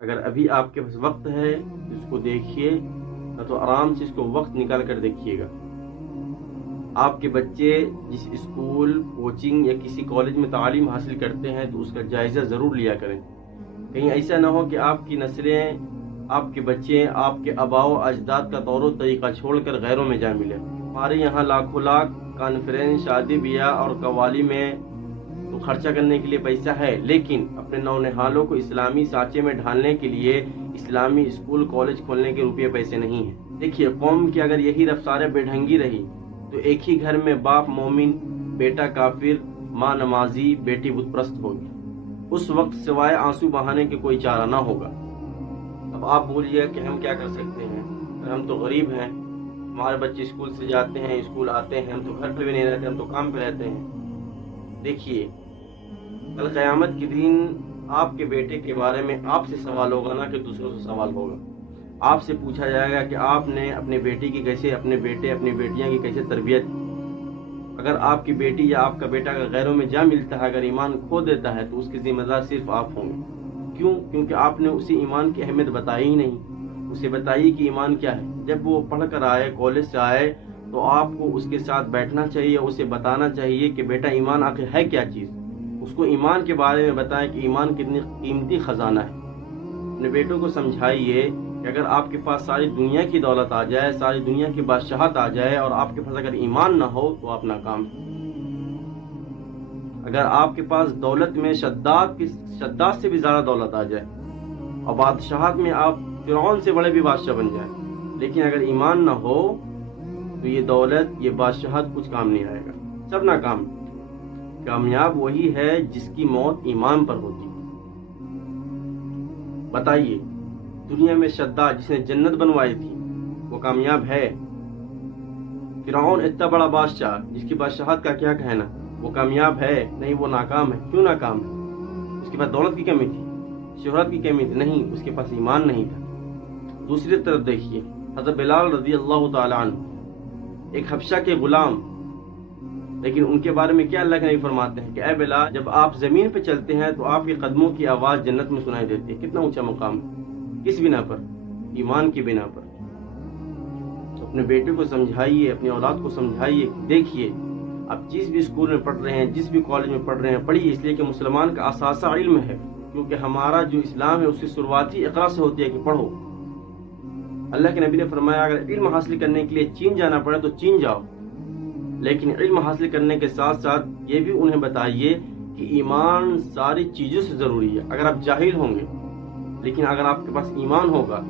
اگر ابھی آپ کے پاس وقت ہے تو اس کو دیکھیے، نہ تو آرام سے اس کو وقت نکال کر دیکھیے گا۔ آپ کے بچے جس اسکول، کوچنگ یا کسی کالج میں تعلیم حاصل کرتے ہیں تو اس کا جائزہ ضرور لیا کریں۔ کہیں ایسا نہ ہو کہ آپ کی نسلیں، آپ کے بچے آپ کے آباء و اجداد کا طور و طریقہ چھوڑ کر غیروں میں جا ملے۔ ہمارے یہاں لاکھوں لاکھ کانفرنس، شادی بیاہ اور قوالی میں تو خرچہ کرنے کے لیے پیسہ ہے، لیکن اپنے نونہالوں کو اسلامی سانچے میں ڈھالنے کے لیے اسلامی اسکول، کالج کھولنے کے روپے پیسے نہیں ہیں۔ دیکھیے، قوم کی اگر یہی رفتار بے ڈھنگی رہی تو ایک ہی گھر میں باپ مومن، بیٹا کافر، ماں نمازی، بیٹی بت پرست ہوگی۔ اس وقت سوائے آنسو بہانے کے کوئی چارہ نہ ہوگا۔ اب آپ بولیے کہ ہم کیا کر سکتے ہیں؟ ہم تو غریب ہیں، ہمارے بچے اسکول سے جاتے ہیں، اسکول آتے ہیں، ہم تو گھر پہ بھی نہیں رہتے، ہم تو کام پہ رہتے ہیں۔ دیکھیے، کل قیامت کے دن آپ کے بیٹے کے بارے میں آپ سے سوال ہوگا، نہ کہ دوسروں سے سوال ہوگا۔ آپ سے پوچھا جائے گا کہ آپ نے اپنے بیٹی کی کیسے، اپنے بیٹے اپنی بیٹیاں کی کیسے تربیت کی۔ اگر آپ کی بیٹی یا آپ کا بیٹا اگر غیروں میں جا ملتا ہے، اگر ایمان کھو دیتا ہے، تو اس کی ذمہ دار صرف آپ ہوں گے۔ کیوں؟ کیونکہ آپ نے اسے ایمان کی اہمیت بتائی ہی نہیں۔ اسے بتائیے کہ ایمان کیا ہے۔ جب وہ پڑھ کر آئے، کالج سے آئے، تو آپ کو اس کے ساتھ بیٹھنا چاہیے، اسے بتانا چاہیے کہ بیٹا ایمان آخر ہے کیا چیز۔ اس کو ایمان کے بارے میں بتائیں کہ ایمان کتنی قیمتی خزانہ ہے۔ اپنے بیٹوں کو سمجھائیے کہ اگر آپ کے پاس ساری دنیا کی دولت آ جائے، ساری دنیا کی بادشاہت آ جائے، اور آپ کے پاس اگر ایمان نہ ہو تو آپ ناکام ہیں۔ اگر آپ کے پاس دولت میں شداد سے بھی زیادہ دولت آ جائے، اور بادشاہت میں آپ فرعون سے بڑے بھی بادشاہ بن جائیں، لیکن اگر ایمان نہ ہو تو یہ دولت، یہ بادشاہت کچھ کام نہیں آئے گا، سب ناکام۔ کامیاب وہی ہے جس کی موت ایمان پر ہوتی ہے۔ بتائیے، دنیا میں شداد جس نے جنت بنوائی تھی وہ کامیاب ہے؟ فرعون اتنا بڑا بادشاہ جس کی بادشاہت کا کیا کہنا، وہ کامیاب ہے؟ نہیں، وہ ناکام ہے۔ کیوں ناکام ہے؟ اس کے پاس دولت کی کمی تھی، شہرت کی کمی تھی؟ نہیں، اس کے پاس ایمان نہیں تھا۔ دوسری طرف دیکھیے، حضرت بلال رضی اللہ تعالی عنہ، ایک حبشہ کے غلام، لیکن ان کے بارے میں کیا اللہ کے نبی فرماتے ہیں کہ اے بلال، جب آپ زمین پہ چلتے ہیں تو آپ کے قدموں کی آواز جنت میں سنائی دیتی ہے۔ کتنا اونچا مقام ہے! کس بنا پر؟ ایمان کی بنا پر۔ اپنے بیٹے کو سمجھائیے، اپنی اولاد کو سمجھائیے کہ دیکھیے، آپ جس بھی اسکول میں پڑھ رہے ہیں، جس بھی کالج میں پڑھ رہے ہیں، پڑھیے، اس لیے کہ مسلمان کا اثاثہ علم ہے، کیونکہ ہمارا جو اسلام ہے اس کی شروعات ہی اقرا سے ہوتی ہے کہ پڑھو۔ اللہ کے نبی نے فرمایا اگر علم حاصل کرنے کے لیے چین جانا پڑے تو چین جاؤ، لیکن علم حاصل کرنے کے ساتھ ساتھ یہ بھی انہیں بتائیے کہ ایمان ساری چیزوں سے ضروری ہے۔ اگر آپ جاہل ہوں گے، لیکن اگر آپ کے پاس ایمان ہوگا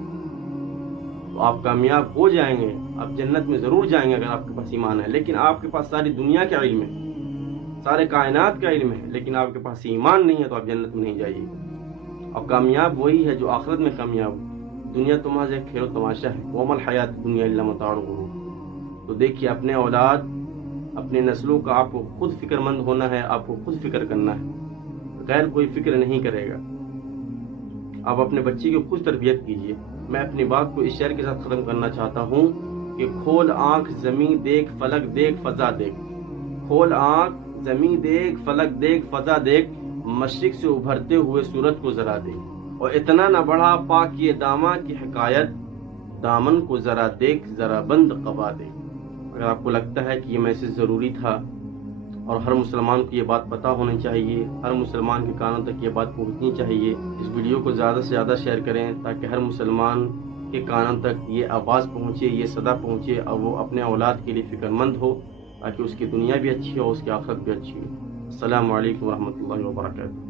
تو آپ کامیاب ہو جائیں گے، آپ جنت میں ضرور جائیں گے اگر آپ کے پاس ایمان ہے۔ لیکن آپ کے پاس ساری دنیا کا علم ہے، سارے کائنات کا علم ہے، لیکن آپ کے پاس ایمان نہیں ہے تو آپ جنت میں نہیں جائیے گا۔ اب کامیاب وہی ہے جو آخرت میں کامیاب ہو۔ دنیا تو محض ایک کھیل و تماشا ہے، وما الحیات الدنیا الا متاع الغرور۔ تو دیکھیے، اپنے اولاد، اپنے نسلوں کا آپ کو خود فکر مند ہونا ہے، آپ کو خود فکر کرنا ہے، غیر کوئی فکر نہیں کرے گا۔ آپ اپنے بچے کی خود تربیت کیجیے۔ میں اپنی بات کو اس شعر کے ساتھ ختم کرنا چاہتا ہوں کہ کھول آنکھ زمین دیکھ، فلک دیکھ، فضا دیکھ۔ کھول آنکھ زمین دیکھ، فلک دیکھ، فضا دیکھ، مشرق سے ابھرتے ہوئے سورج کو ذرا دیکھ۔ اور اتنا نہ بڑھا پاک یہ داماں کی حکایت، دامن کو ذرا دیکھ، ذرا بند قبا دیکھ۔ اگر آپ کو لگتا ہے کہ یہ میسج ضروری تھا اور ہر مسلمان کو یہ بات پتہ ہونی چاہیے، ہر مسلمان کے کانوں تک یہ بات پہنچنی چاہیے، اس ویڈیو کو زیادہ سے زیادہ شیئر کریں تاکہ ہر مسلمان کے کانوں تک یہ آواز پہنچے، یہ صدا پہنچے، اور وہ اپنے اولاد کے لیے فکر مند ہو تاکہ اس کی دنیا بھی اچھی ہو، اس کی آخرت بھی اچھی ہو۔ السلام علیکم ورحمۃ اللہ وبرکاتہ۔